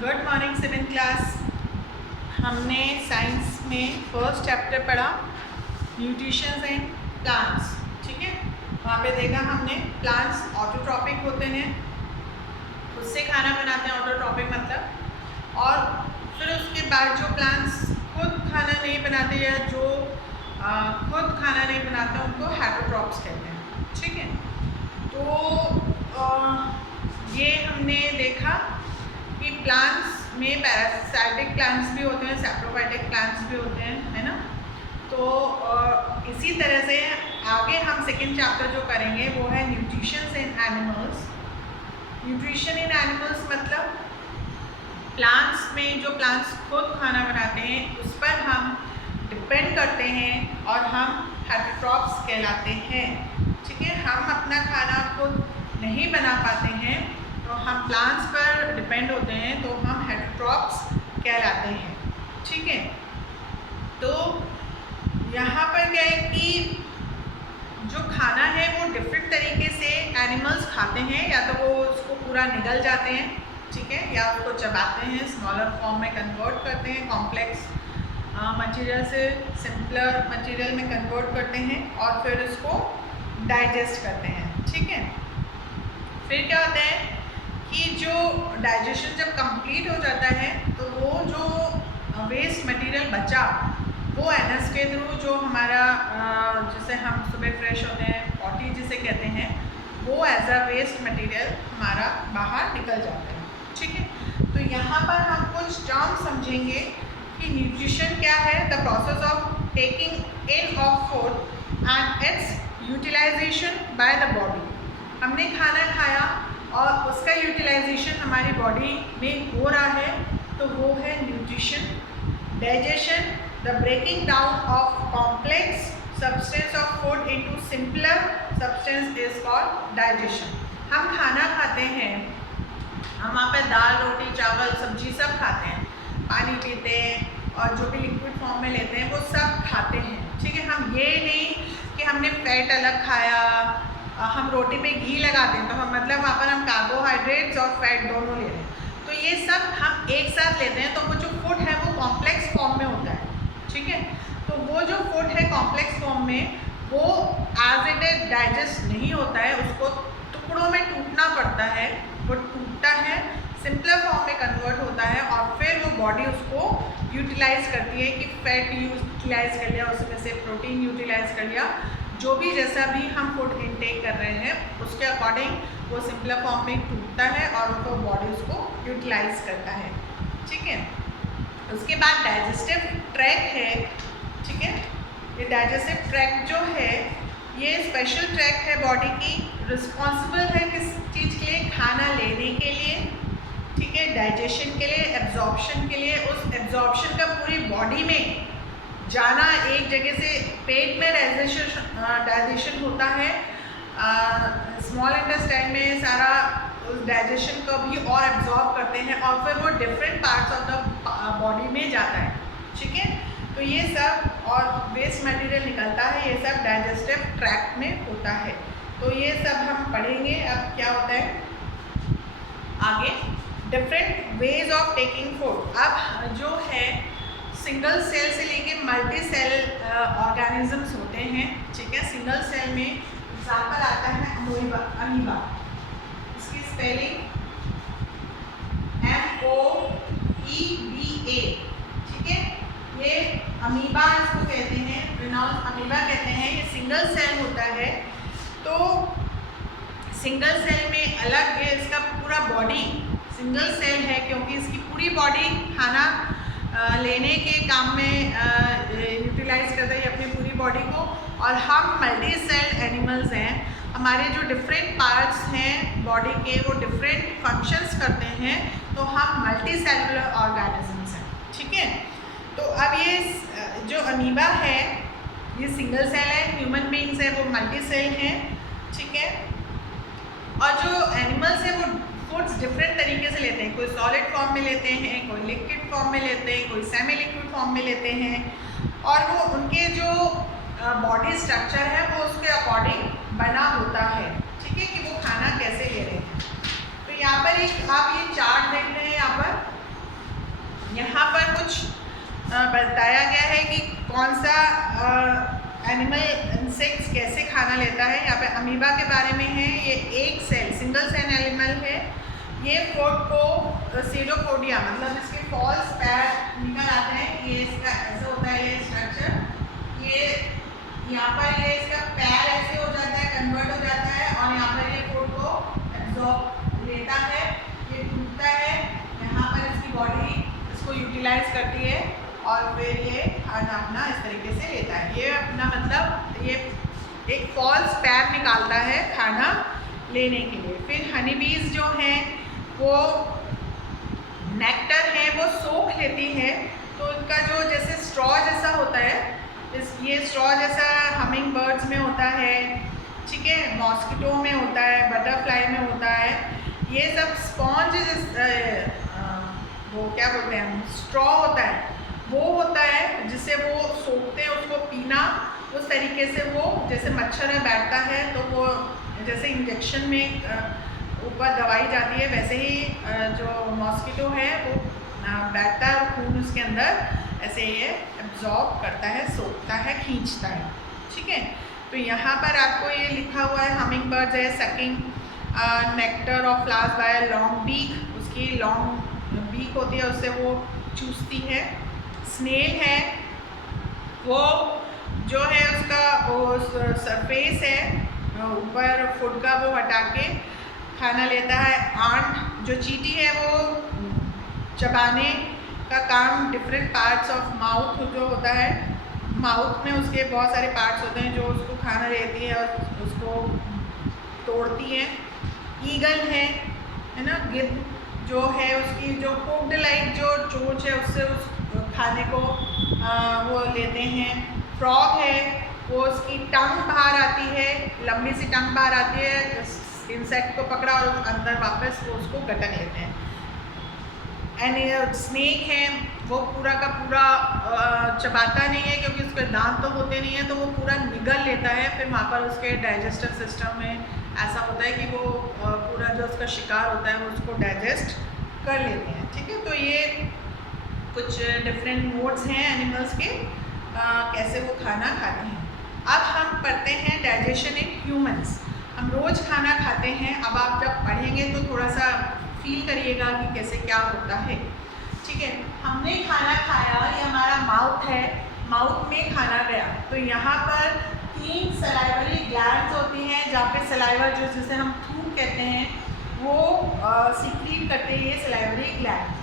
Good morning 7th class. हमने science में first chapter पढ़ा न्यूट्रिशन एंड प्लांट्स। ठीक है, वहाँ पे देखा हमने प्लांट्स ऑटोट्रॉपिक होते हैं, खुद से खाना बनाते हैं, ऑटोट्रॉपिक मतलब। और फिर उसके बाद जो प्लांट्स खुद खाना नहीं बनाते या जो खुद खाना नहीं बनाते उनको हेटरोट्रॉप्स कहते हैं। ठीक है, तो ये हमने देखा कि प्लांट्स में पैरासाइटिक प्लांट्स भी होते हैं, सैप्रोफाइटिक प्लांट्स भी होते हैं, है ना। तो इसी तरह से आगे हम सेकेंड चैप्टर जो करेंगे वो है nutrition in animals. Nutrition in animals मतलब प्लांट्स में जो प्लांट्स खुद खाना बनाते हैं उस पर हम डिपेंड करते हैं और हम हेटरोट्रॉप्स कहलाते हैं। ठीक है, हम अपना खाना खुद नहीं बना पाते हैं तो हम प्लांट्स पर डिपेंड होते हैं तो हम हेटरोट्रॉप्स कहलाते हैं। ठीक है, तो यहाँ पर क्या है कि जो खाना है वो डिफरेंट तरीके से एनिमल्स खाते हैं, या तो वो उसको पूरा निगल जाते हैं, ठीक है, या उसको चबाते हैं, स्मॉलर फॉर्म में कन्वर्ट करते हैं, कॉम्प्लेक्स मटेरियल से सिंपलर मटेरियल में कन्वर्ट करते हैं और फिर उसको डाइजेस्ट करते हैं। ठीक है, फिर क्या होता है कि जो डाइजेशन जब कंप्लीट हो जाता है तो वो जो वेस्ट मटेरियल बचा वो एनस के थ्रू जो हमारा जैसे हम सुबह फ्रेश होते हैं पॉटी जिसे कहते हैं, वो एज अ वेस्ट मटेरियल हमारा बाहर निकल जाता है। ठीक है, तो यहाँ पर हम कुछ टर्म समझेंगे कि न्यूट्रिशन क्या है, the process of taking in of food and its utilization by the body. हमने खाना खाया और उसका यूटिलाइजेशन हमारी बॉडी में हो रहा है तो वो है nutrition. Digestion, the breaking down of complex substance of food into simpler substance is called digestion. हम खाना खाते हैं, हम वहाँ पे दाल रोटी चावल सब्जी सब खाते हैं, पानी पीते हैं और जो भी लिक्विड फॉर्म में लेते हैं वो सब खाते हैं। ठीक है, हम ये नहीं कि हमने फैट अलग खाया, हम रोटी पे घी लगाते हैं तो हम मतलब वहाँ पर हम कार्बोहाइड्रेट्स और फैट दोनों ले रहे हैं, तो ये सब हम एक साथ लेते हैं तो वो जो फूड है वो कॉम्प्लेक्स फॉर्म में होता है। ठीक है, तो वो जो फूड है कॉम्प्लेक्स फॉर्म में वो एज इट इज डाइजेस्ट नहीं होता है, उसको टुकड़ों में टूटना पड़ता है, वो टूटता है, सिंपलर फॉर्म में कन्वर्ट होता है और फिर वो बॉडी उसको यूटिलाइज करती है कि फैट यूटिलाइज कर लिया, उसमें से प्रोटीन यूटिलाइज कर लिया, जो भी जैसा भी हम फूड इनटेक कर रहे हैं उसके अकॉर्डिंग वो सिंपलर फॉर्म में टूटता है और तो बॉडी उसको यूटिलाइज करता है। ठीक है, उसके बाद डाइजेस्टिव ट्रैक है। ठीक है, ये डाइजेस्टिव ट्रैक जो है ये स्पेशल ट्रैक है बॉडी की, रिस्पॉन्सिबल है किस चीज़ के लिए, खाना लेने के लिए, ठीक है, डाइजेशन के लिए, एब्जॉर्प्शन के लिए। उस एब्जॉर्प्शन का पूरी बॉडी में जाना, एक जगह से पेट में डाइजेशन होता है, स्मॉल इंटेस्टाइन में सारा उस डाइजेशन को भी और एब्जॉर्ब करते हैं और फिर वो different parts of the body में जाता है। ठीक है, तो ये सब और वेस्ट मटेरियल निकलता है, ये सब डाइजेस्टिव ट्रैक्ट में होता है। तो ये सब हम पढ़ेंगे। अब क्या होता है आगे, different ways of taking food. अब जो है सिंगल सेल से लेके मल्टी सेल ऑर्गेनिजम्स होते हैं। ठीक है, सिंगल सेल में एग्जाम्पल आता है अमीबा, इसकी स्पेलिंग MOEBA। ठीक है, ये अमीबा इसको कहते हैं, रिनॉल्ड अमीबा कहते हैं। ये सिंगल सेल होता है, तो सिंगल सेल में अलग ये इसका पूरा बॉडी सिंगल सेल है क्योंकि इसकी पूरी बॉडी खाना लेने के काम में यूटिलाइज करता है अपनी पूरी बॉडी को। और हम मल्टी सेल एनिमल्स हैं, हमारे जो डिफरेंट पार्ट्स हैं बॉडी के वो डिफरेंट फंक्शंस करते हैं, तो हम मल्टी सेलुलर ऑर्गेनिजम्स हैं। ठीक है, तो अब ये जो अमीबा है ये सिंगल सेल है, ह्यूमन बीइंग्स है वो मल्टी सेल हैं। ठीक है, और जो एनिमल्स हैं वो फूड्स डिफरेंट तरीके से लेते हैं, कोई सॉलिड फॉर्म में लेते हैं, कोई लिक्विड फॉर्म में लेते हैं, कोई सेमी लिक्विड फॉर्म में लेते हैं, और वो उनके जो बॉडी स्ट्रक्चर है वो उसके अकॉर्डिंग बना होता है। ठीक है, कि वो खाना कैसे ले रहे हैं। तो यहाँ पर एक आप ये चार्ट देख रहे हैं, यहाँ पर यहाँ पर कुछ बताया गया है कि कौन सा एनिमल इंसेक्ट्स कैसे खाना लेता है। यहाँ पे अमीबा के बारे में है। ये एक सेल सिंगल सेल एनिमल है। ये सीडोपोडिया मतलब इसके फॉल्स पैर निकल आते हैं। ये इसका ऐसा होता है ये स्ट्रक्चर। ये यहाँ पर ये इसका पैर ऐसे हो जाता है, कन्वर्ट हो जाता है और यहाँ पर ये फूड को एब्जॉर्ब लेता है, ये टूटता है। यहाँ पर इसकी बॉडी इसको यूटिलाइज करती है और फिर ये खाना अपना इस तरीके से लेता है। ये अपना मतलब ये एक फॉल्स पैर निकालता है खाना लेने के लिए। फिर हनी बीज जो हैं वो नेक्टर है वो सोख लेती है। तो इनका जो जैसे स्ट्रॉ जैसा होता है, ये स्ट्रॉ जैसा हमिंग बर्ड्स में होता है, ठीक है, मॉस्किटो में होता है, बटरफ्लाई में होता है। ये सब स्पॉन्ज वो क्या बोलते हैं स्ट्रॉ होता है, वो होता है जिससे वो सोखते हैं उसको पीना। उस तरीके से वो जैसे मच्छर में बैठता है तो वो जैसे इंजेक्शन में ऊपर दवाई जाती है वैसे ही जो मॉस्किटो है वो बैठता है और खून उसके अंदर ऐसे ये एब्जॉर्ब करता है, सोखता है, खींचता है, ठीक है। तो यहाँ पर आपको ये लिखा हुआ है हमिंग बर्ड्स है sucking nectar of flowers by long beak. उसकी लॉन्ग बीक होती है उससे वो चूसती है। स्नेल है वो जो है उसका वो सरफेस है ऊपर फुट का वो हटा के खाना लेता है। आंट जो चींटी है वो चबाने का काम डिफरेंट पार्ट्स ऑफ माउथ जो होता है, माउथ में उसके बहुत सारे पार्ट्स होते हैं जो उसको खाना लेती है और उसको तोड़ती है। ईगल है ना, गिद्ध जो है उसकी जो हुक्ड लाइक जो चोंच है उससे उस खाने को वो लेते हैं। फ्रॉग है वो उसकी टंग बाहर आती है, लंबी सी टंग बाहर आती है, इंसेक्ट को पकड़ा और अंदर वापस वो उसको गटक लेते हैं। एंड स्नेक है वो पूरा का पूरा चबाता नहीं है क्योंकि उसके दांत तो होते नहीं है, तो वो पूरा निगल लेता है। फिर वहाँ पर उसके डाइजेस्टिव सिस्टम में ऐसा होता है कि वो पूरा जो उसका शिकार होता है वो उसको डाइजेस्ट कर लेते हैं, ठीक है। तो ये कुछ डिफरेंट मोड्स हैं एनिमल्स के कैसे वो खाना खाते हैं। अब हम पढ़ते हैं डाइजेशन इन ह्यूमंस। हम रोज़ खाना खाते हैं। अब आप जब पढ़ेंगे तो थोड़ा सा फील करिएगा कि कैसे क्या होता है, ठीक है। हमने खाना खाया, ये हमारा माउथ है, माउथ में खाना गया तो यहाँ पर 3 सलाइवरी ग्लैंड्स होती हैं जहाँ पे सलाइवा जो जिसे हम थूक कहते हैं वो सीक्रेट करते हैं ये सलाइवरी ग्लैंड।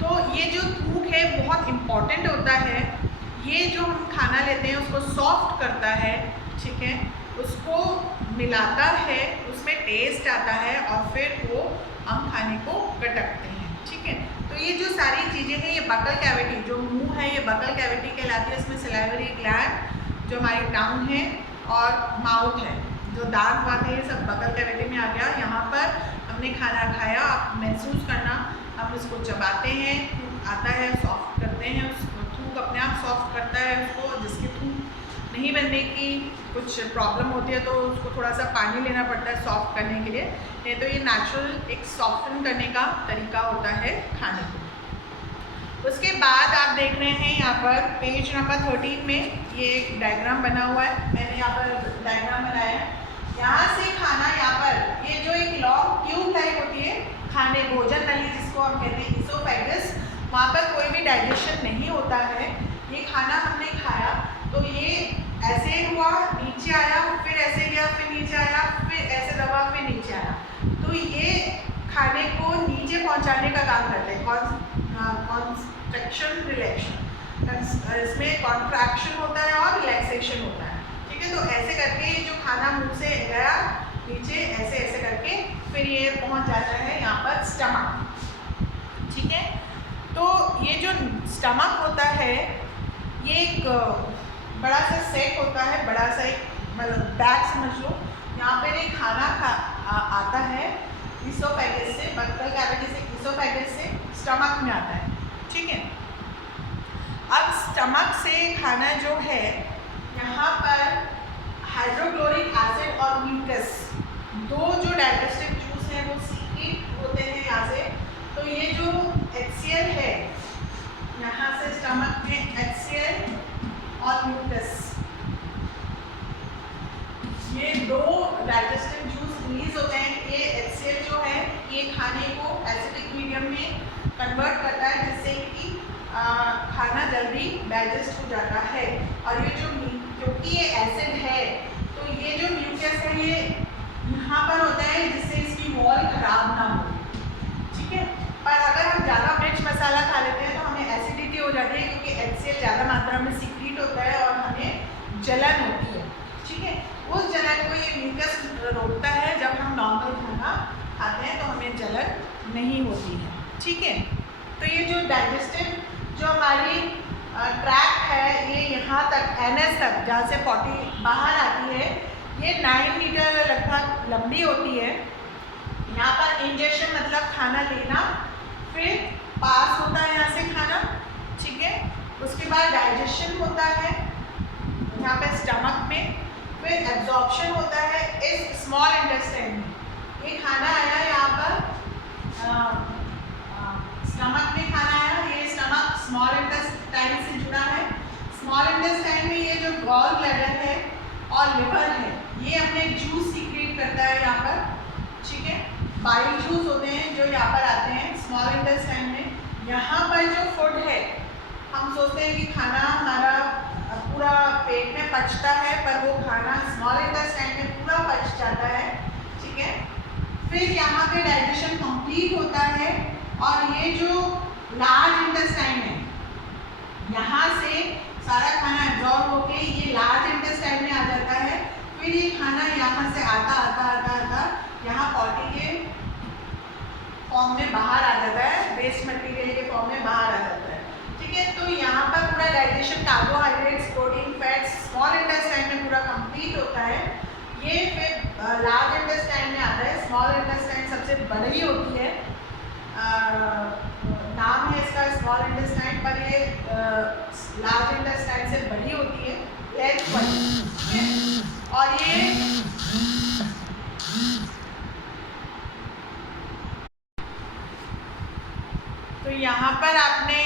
तो ये जो थूक है बहुत इम्पॉर्टेंट होता है। ये जो हम खाना लेते हैं उसको सॉफ्ट करता है, ठीक है, उसको मिलाता है, उसमें टेस्ट आता है और फिर वो हम खाने को गटकते हैं, ठीक है। तो ये जो सारी चीज़ें हैं ये बकल कैविटी जो मुंह है ये बकल कैविटी कहलाती है। इसमें सलाइवरी ग्लैंड जो हमारी टंग है और माउथ है जो दांत वात है ये सब बकल कैविटी में आ गया। यहाँ पर हमने खाना खाया, आप महसूस करना, हम इसको चबाते हैं, थूक आता है, सॉफ्ट करते हैं, उसको थूक अपने आप सॉफ्ट करता है उसको। जिसके थूक नहीं बनने की कुछ प्रॉब्लम होती है तो उसको थोड़ा सा पानी लेना पड़ता है सॉफ्ट करने के लिए, नहीं तो ये नेचुरल एक सॉफ्टन करने का तरीका होता है खाने को। उसके बाद आप देख रहे हैं यहाँ पर पेज नंबर 13 में ये एक डायग्राम बना हुआ है। मैंने यहाँ पर डायग्राम बनाया है। यहाँ से खाना यहाँ पर ये जो एक लॉन्ग ट्यूब टाइप होती है खाने भोजन नली जिसको हम कहते हैं इसोफेगस, वहाँ पर कोई भी डाइजेशन नहीं होता है। ये खाना हमने खाया तो ये ऐसे हुआ, नीचे आया, फिर ऐसे गया, फिर नीचे आया, फिर ऐसे दबा, फिर नीचे आया। तो ये खाने को नीचे पहुंचाने का काम करते हैं। कॉन्ट्रैक्शन रिलैक्शन, इसमें कॉन्ट्रैक्शन होता है और रिलैक्सेशन होता है, ठीक है। तो ऐसे करके ये जो खाना मुंह से गया नीचे ऐसे ऐसे करके फिर ये पहुंच जाता है यहाँ पर स्टमक, ठीक है। तो ये जो स्टमक होता है ये एक बड़ा सा सेट होता है, बड़ा सा एक मतलब बैग समझ लो। यहाँ पर एक खाना आता है इसोफेगस से, बकल कैविटी से, इसोफेगस से स्टमक में आता है, ठीक है। अब स्टमक से खाना जो है यहाँ पर हाइड्रोक्लोरिक एसिड और म्यूकस दो जो डाइजेस्टिव जूस हैं वो सीक्रेट होते हैं यहाँ से। तो ये जो HCl है कन्वर्ट करता है, जिससे कि खाना जल्दी डाइजेस्ट हो जाता है। और ये जो क्योंकि ये एसिड है तो ये जो म्यूकस है ये यहाँ पर होता है जिससे इसकी वॉल खराब ना हो, ठीक है। पर अगर हम ज़्यादा मिर्च मसाला खा लेते हैं तो हमें एसिडिटी हो जाती है, क्योंकि HCl ज़्यादा मात्रा में सीक्रेट होता है और हमें जलन होती है, ठीक है। उस जलन को ये म्यूकस रोकता है। जब हम नॉर्मल खाना खाते हैं तो हमें जलन नहीं होती है, ठीक है। तो ये जो डाइजेस्टिव जो हमारी ट्रैक है ये यहाँ तक NS तक, जहाँ से पॉटी बाहर आती है, ये 9 मीटर लगभग लंबी होती है। यहाँ पर इंजेक्शन मतलब खाना लेना, फिर पास होता है यहाँ से खाना, ठीक है। उसके बाद डाइजेशन होता है यहाँ पे स्टमक में, फिर एब्जॉर्प्शन होता है इस स्मॉल इंटेस्टाइन में। ये खाना आया यहाँ पर स्टमक में खाना आया, ये स्टमक स्मॉल इंटेस्टाइन से जुड़ा है। स्मॉल इंटेस्टाइन में ये जो गॉल ब्लैडर है और लिवर है ये अपने जूस सीक्रेट करता है यहाँ पर, ठीक है। बाइल जूस होते हैं जो यहाँ पर आते हैं स्मॉल इंटेस्टाइन में। यहाँ पर जो फूड है हम सोचते हैं कि खाना हमारा पूरा पेट में पचता है, पर वो खाना स्मॉल इंटेस्टाइन में पूरा पच जाता है, ठीक है। फिर यहाँ पे डाइजेशन कंप्लीट होता है और ये जो लार्ज इंटेस्टाइन है यहाँ से सारा खाना एब्जॉर्ब होके ये लार्ज इंटेस्टाइन में आ जाता है। फिर ये खाना यहाँ से आता आता आता आता यहाँ पॉटी के फॉर्म में बाहर आ जाता है, वेस्ट मटेरियल के फॉर्म में बाहर आ जाता है, ठीक है। तो यहाँ पर पूरा digestion carbohydrates, protein, fats small intestine में पूरा कंप्लीट होता है। ये फिर लार्ज इंटेस्टाइन में आता है। स्मॉल इंटेस्टाइन सबसे बड़ी होती है, नाम है इसका स्मॉल इंटेस्टाइन, पर ये लार्ज इंटेस्टाइन से बड़ी होती है लेंथ पर। और ये तो यहाँ पर आपने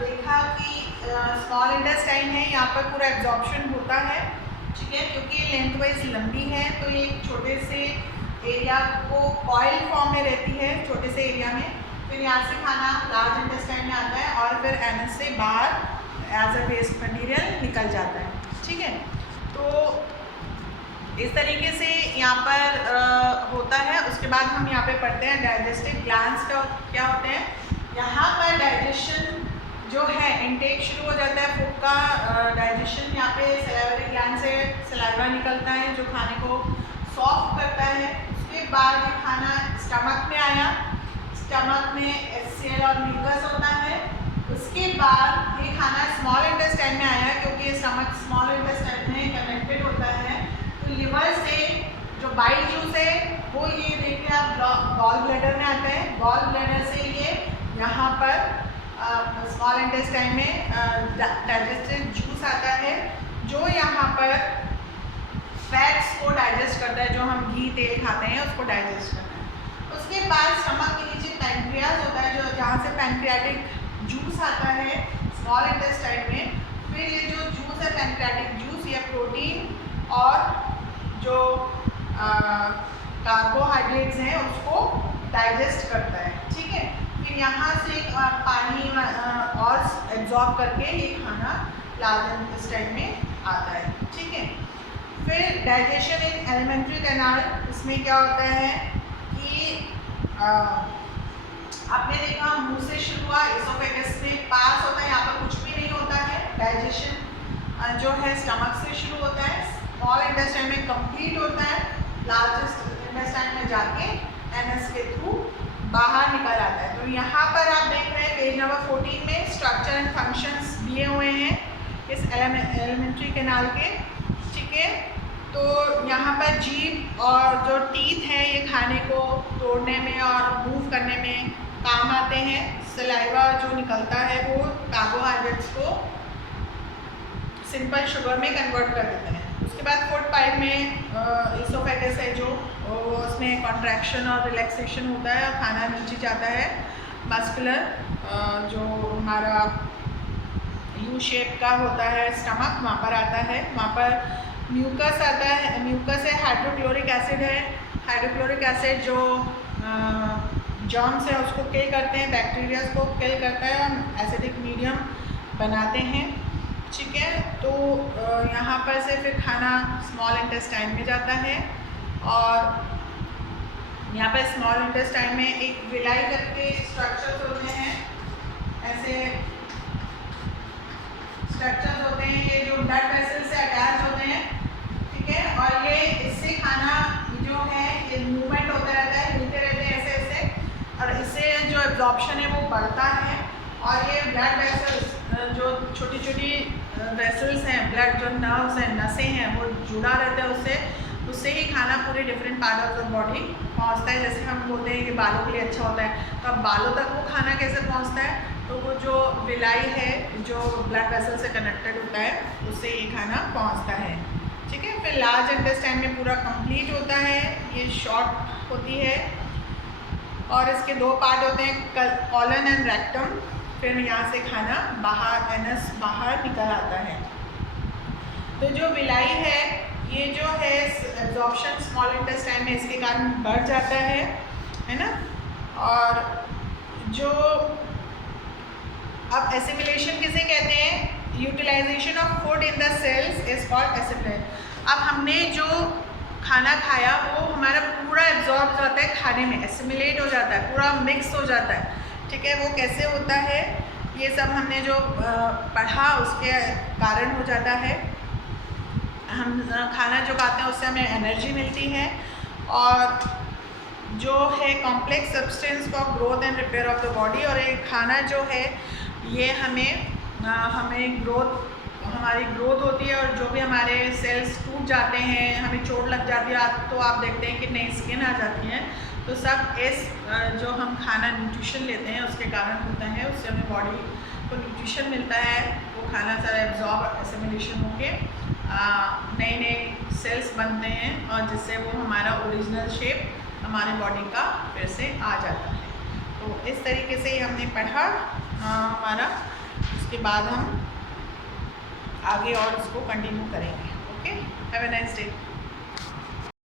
देखा कि स्मॉल इंटेस्टाइन है, यहाँ पर पूरा एब्जॉर्प्शन होता है, ठीक है। क्योंकि ये लेंथ वाइज लंबी है तो ये छोटे से एरिया को कॉइल फॉर्म में रहती है, छोटे से एरिया में। फिर यहाँ से खाना लार्ज इंटेस्टाइन में आता है और फिर एनस से बाहर एज अ वेस्ट मटेरियल निकल जाता है, ठीक है। तो इस तरीके से यहाँ पर होता है। उसके बाद हम यहाँ पे पढ़ते हैं डाइजेस्टिव ग्लैंड्स का क्या होते हैं। यहाँ पर डाइजेशन जो है इनटेक शुरू हो जाता है फूड का। डाइजेशन यहाँ पे सलाइवरी ग्लैंड से सलाइवा निकलता है जो खाने को सॉफ्ट करता है। उसके बाद ये खाना स्टमक में आया, स्टमक में HCl और म्यूकस होता है। उसके बाद ये खाना स्मॉल इंटेस्टाइन में आया, क्योंकि ये स्टमक स्मॉल इंटेस्टाइन में कनेक्टेड होता है। तो लिवर से जो बाइल जूस है वो ये देखिए आप गॉल ब्लैडर में आता है। गॉल ब्लैडर से ये यहाँ पर स्मॉल इंटेस्टाइन में डाइजेस्टिव जूस आता है जो यहाँ पर फैट्स को डाइजेस्ट करता है, जो हम घी तेल खाते हैं उसको डाइजेस्ट करता है। उसके बाद स्टमक के नीचे पैनक्रियाज होता है, जो जहाँ से पैनक्रियाटिक जूस आता है स्मॉल इंटेस्टाइन में। फिर ये जो जूस है पैनक्रियाटिक जूस, ये प्रोटीन और जो कार्बोहाइड्रेट्स हैं उसको डाइजेस्ट करता है, ठीक है। फिर यहाँ से पानी और एब्जॉर्ब करके ये खाना लार्ज इंटेस्टाइन में आता है, ठीक है। फिर डाइजेशन इन एलिमेंट्री कैनाल, इसमें क्या होता है कि आपने देखा मुंह से शुरू हुआ, इसोफेगस में पास होता है, यहाँ पर कुछ भी नहीं होता है। डाइजेशन जो है स्टमक से शुरू होता है, स्मॉल इंटेस्टाइन में कंप्लीट होता है, लार्जेस्ट इंटेस्टाइन में जाके एनएस के थ्रू बाहर निकल आता है। तो यहाँ पर आप देख रहे हैं पेज नंबर 14 में स्ट्रक्चर एंड फंक्शंस दिए हुए हैं इस एलिमेंट्री कैनाल के, ठीक है। तो यहाँ पर जीभ और जो टीथ हैं ये खाने को तोड़ने में और मूव करने में काम आते हैं। सलाइवा जो निकलता है वो कार्बोहाइड्रेट्स को सिंपल शुगर में कन्वर्ट कर देते हैं। उसके बाद फूड पाइप में इसोफेगस है जो उसमें कॉन्ट्रैक्शन और रिलैक्सेशन होता है और खाना नीचे जाता है। मस्कुलर जो हमारा यू शेप का होता है स्टमक, वहाँ पर आता है। वहाँ पर म्यूकस आता है, म्यूकस है, हाइड्रोक्लोरिक एसिड है। हाइड्रोक्लोरिक एसिड जो जर्म्स है उसको किल करते हैं, बैक्टीरिया को किल करता है और एसिडिक मीडियम बनाते हैं। ठीक है, तो यहाँ पर से फिर खाना स्मॉल इंटेस्टाइन में जाता है और यहाँ पर स्मॉल इंटेस्टाइन में एक विलाई करके स्ट्रक्चर्स होते हैं, ऐसे स्ट्रक्चर्स होते हैं ये जो ब्लड वेसल से अटैच होते हैं। ठीक है, और ये इससे खाना जो है ये मूवमेंट होता रहता है, हिलते रहते हैं ऐसे ऐसे, और इससे जो एब्जॉर्प्शन है वो बढ़ता है। और ये ब्लड वेसल्स जो छोटी छोटी वेसल्स हैं, ब्लड जो नर्व्स हैं, नसें हैं, वो जुड़ा रहता है उससे ही खाना पूरे different part of the body पहुंचता है। जैसे हम बोलते हैं कि बालों के लिए अच्छा होता है, तो अब बालों तक वो खाना कैसे पहुंचता है, तो वो जो विलाई है जो ब्लड वेसल से कनेक्टेड होता है उससे ये खाना पहुंचता है। ठीक है, फिर लार्ज इंटेस्टाइन में पूरा कंप्लीट होता है, ये शॉर्ट होती है और इसके दो पार्ट होते हैं, कॉलन एंड रेक्टम। फिर यहाँ से खाना बाहर एनस बाहर निकल आता है। तो जो विलाई है ये जो है एब्जॉर्प्शन स्मॉल इंटेस्टाइन में इसके कारण बढ़ जाता है ना। और जो अब एसिमिलेशन किसे कहते हैं, utilization of food in the cells is called assimilation. अब हमने जो खाना खाया वो हमारा पूरा एब्जॉर्ब हो जाता है खाने में, एसिमिलेट हो जाता है, पूरा मिक्स हो जाता है। ठीक है, वो कैसे होता है ये सब हमने जो पढ़ा उसके कारण हो जाता है। हम खाना जो खाते हैं उससे हमें एनर्जी मिलती है और जो है complex substance for growth and repair of the body. और ये खाना जो है ये हमें ग्रोथ, हमारी ग्रोथ होती है और जो भी हमारे सेल्स टूट जाते हैं, हमें चोट लग जाती है तो आप देखते हैं कि नई स्किन आ जाती है, तो सब इस जो हम खाना न्यूट्रिशन लेते हैं उसके कारण होता है। उससे हमें बॉडी को न्यूट्रिशन मिलता है, वो खाना सारा एब्जॉर्ब एसिमिलेशन होके नए नए सेल्स बनते हैं और जिससे वो हमारा ओरिजिनल शेप हमारे बॉडी का फिर से आ जाता है। तो इस तरीके से ही हमने पढ़ा हमारा, उसके बाद हम आगे और इसको कंटिन्यू करेंगे। Okay, have a nice day.